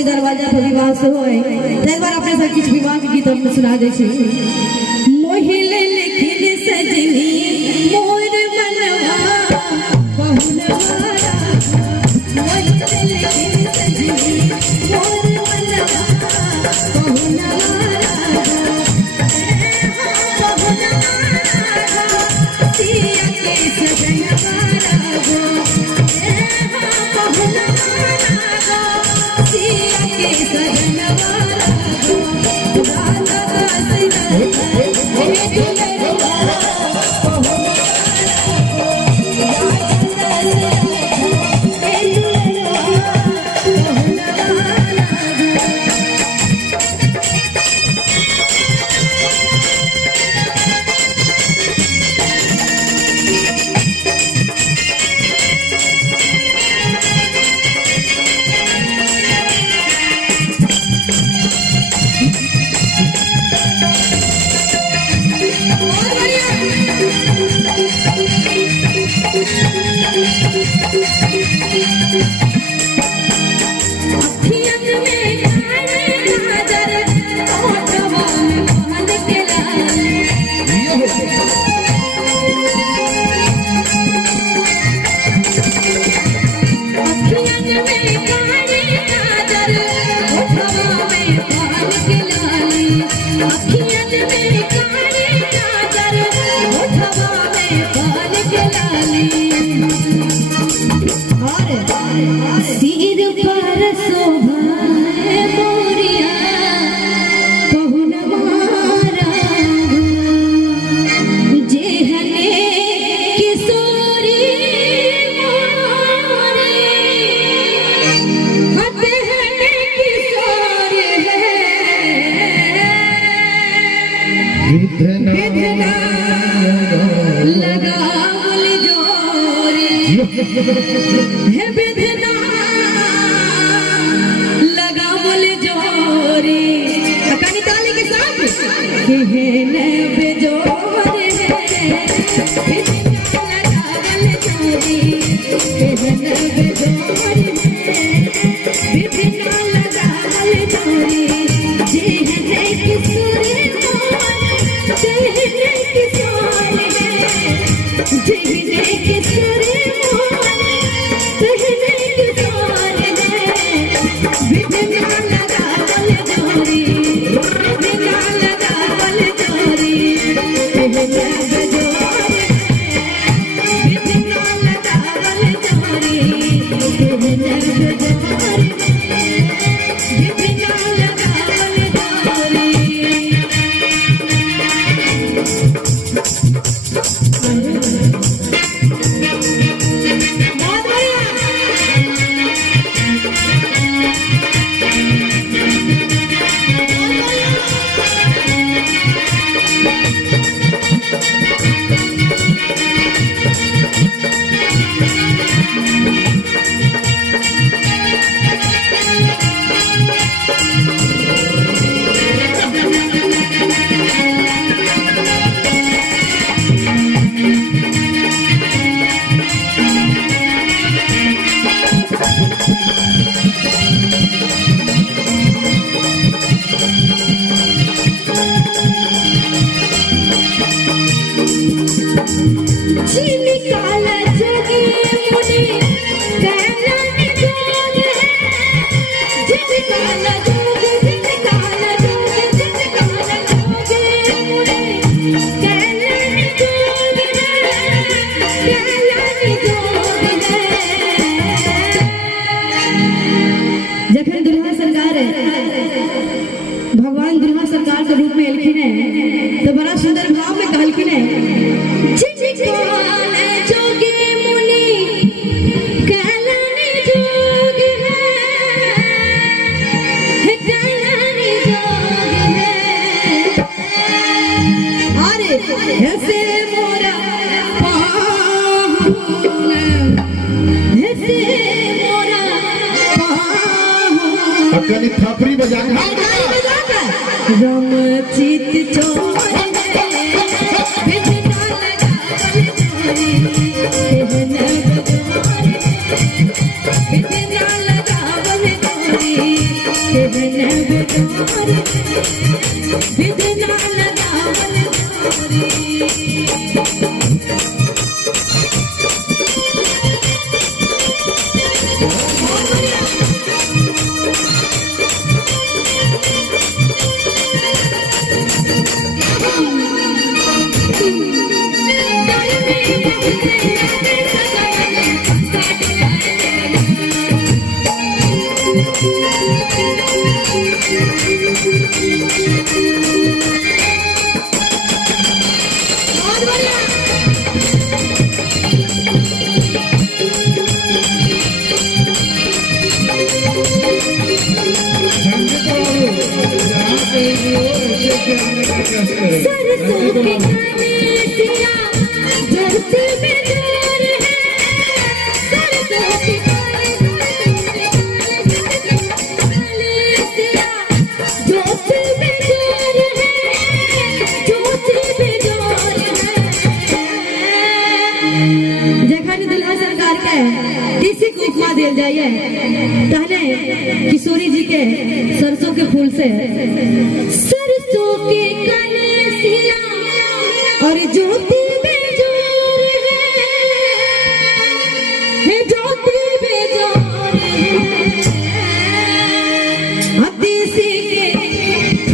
कोई दरवाजा पर विवाह से होए एक बार अपने सब किछ विवाह के गीत हम सुना दे छी। मोहिल लिखिल सजनी मोर मनवा बहुनवारा मोहिल लिखिल सजनी मोर मनवा बहुनवारा सिया के सजनवारा गो सिया के सजनवारा गो राधा सिर पर शोभाए मोरिया बहुनवारा जेहने किशोरी मोरे हतहने किशोर है विधना लगावल जोरे है विधना लगावल जोरे कहानी ताली के साथ कहने बेजोर है विधना लगावल जोरे कहने बेजोर है विधना लगावल जोरे जेहने किशोरी जेहने किशोर है जेहने किशोरी भगवान दुल्हा सरकार के रूप में एलखिन है तो बड़ा सुंदर भाव में कहलखिन है जोगी मुनि कहलानी जोग है कहलानी जोग है अरे ऐसे मोरा पाहुन ऐसे मोरा पाहुन अकली थापरी बजा रम चित चोर लगावल दुल्हा सरकार के किसी को उपमा दिल जाइए तहने किशोरी जी के सरसों के फूल से सरसों के कलसिया और ज्योति बेजोर है ज्योति बेजोर है देसी के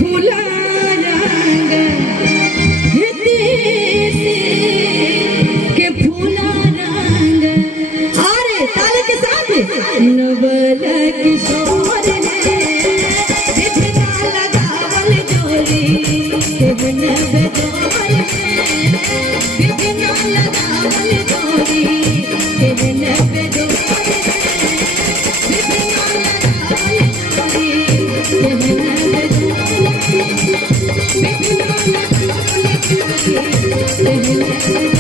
फूला रंग है देसी के फूला रंग अरे ताले के साथ नवल किशोर ने बिना लगावल जोड़ी के बिना बेजोर बिना लगावल जोड़ी के बिना बेजोर बिना लगावल जोड़ी के बिना बेजोर बिना लगावल जोड़ी के बिना